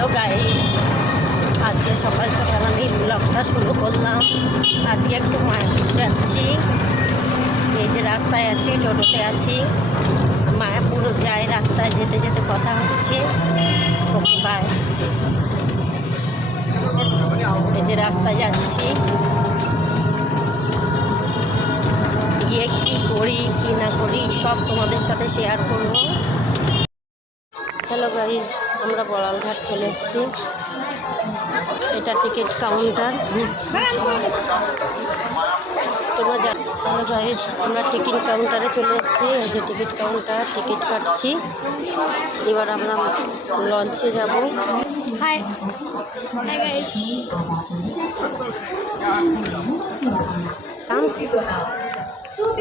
Hello guy আজকে সকাল সকাল আমি ব্লগটা শুরু করলাম। আজকে একটু মায়াপুর যাচ্ছি। এই যে রাস্তায় আছি, টোটোতে আছি। মায়াপুর যাই রাস্তায় যেতে যেতে কথা হচ্ছে। এই যে রাস্তায় যাচ্ছি। গিয়ে কী করি, কী না করি, সব তোমাদের সাথে শেয়ার করব। হ্যালো গাইজ আমরা বড়ালঘাট চলে এসেছি। এটা টিকিট কাউন্টার। তোমরা গাইজ আমরা টিকিট কাউন্টারে চলে এসেছি। এই যে টিকিট কাউন্টার টিকিট কাটছি। এবার আমরা লঞ্চে যাব। হাই হাই গাইস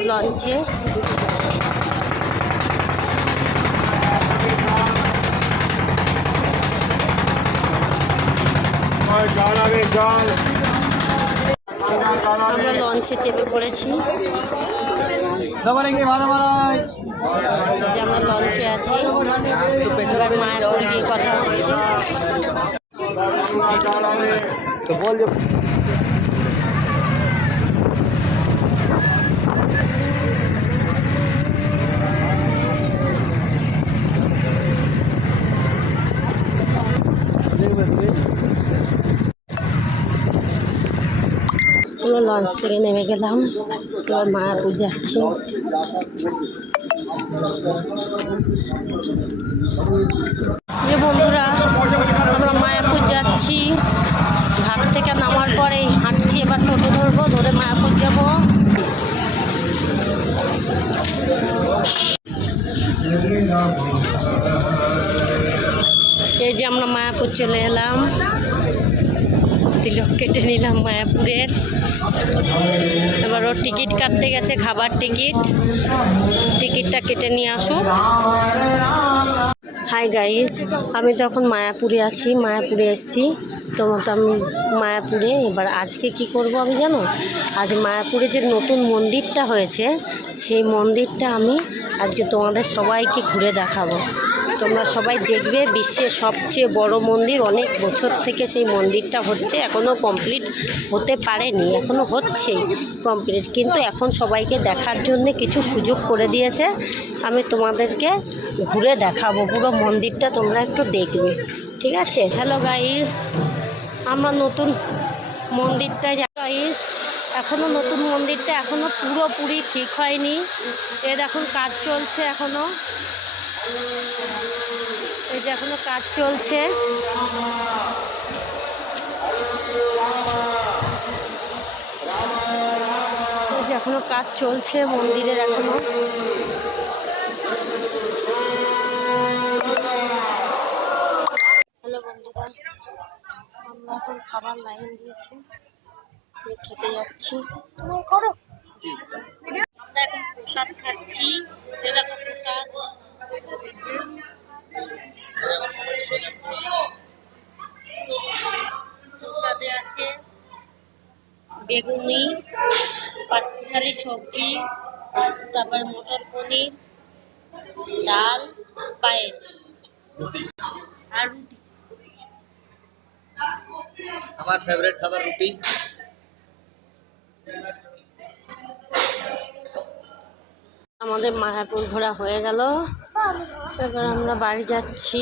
লঞ্চে আমরা লঞ্চে চেপে পড়েছি আমরা লঞ্চে আছি এবার মায়ের গিয়ে কথা হচ্ছে তো Thank you. লঞ্চ থেকে নেমে গেলাম। এবার মায়াপুর যাচ্ছি। বন্ধুরা, আমরা মায়াপুর যাচ্ছি। ঘাট থেকে নামার পরে হাঁটছি, এবার টোটো ধরবো, ধরে মায়াপুর যাব। এই যে আমরা মায়াপুর চলে এলাম। তিলক কেটে নিলাম মায়াপুরের। এবার ওর টিকিট কাটতে গেছে, খাবার টিকিট। টিকিটটা কেটে নিয়ে আসুক হাই গাইজ আমি তো এখন মায়াপুরে আছি, মায়াপুরে এসেছি। তো আমি মায়াপুরে, এবার আজকে কি করব আমি জানো? আজ মায়াপুরে যে নতুন মন্দিরটা হয়েছে, সেই মন্দিরটা আমি আজকে তোমাদের সবাইকে ঘুরে দেখাবো। তোমরা সবাই দেখবে বিশ্বের সবচেয়ে বড় মন্দির। অনেক বছর থেকে সেই মন্দিরটা হচ্ছে এখনও কমপ্লিট হতে পারেনি এখনও হচ্ছেই কমপ্লিট কিন্তু এখন সবাইকে দেখার জন্য কিছু সুযোগ করে দিয়েছে। আমি তোমাদেরকে ঘুরে দেখাবো, পুরো মন্দিরটা তোমরা একটু দেখবে। ঠিক আছে? হ্যালো গাইস আমরা নতুন মন্দিরটায় গাইস এখনও নতুন মন্দিরটা এখনও পুরোপুরি ঠিক হয়নি। এর এখন কাজ চলছে এখনও এই যে এখনও কাজ চলছে। এই যে এখনও কাজ চলছে মন্দিরের এখনও। হ্যালো বন্ধুরা আমরা এখন খাবার লাইন দিয়েছি দিয়ে খেতে যাচ্ছি। আমরা এখন প্রসাদ খাচ্ছি। এরকম প্রসাদ। প্রসাদে আছে বেগুনি পাঁচমিশালি সবজি তারপর মটর পনির ডাল পায়েস আর রুটি। আমার ফেভারিট খাবার রুটি? আমাদের মায়াপুর ঘোরা হয়ে গেল। এবার আমরা বাড়ি যাচ্ছি।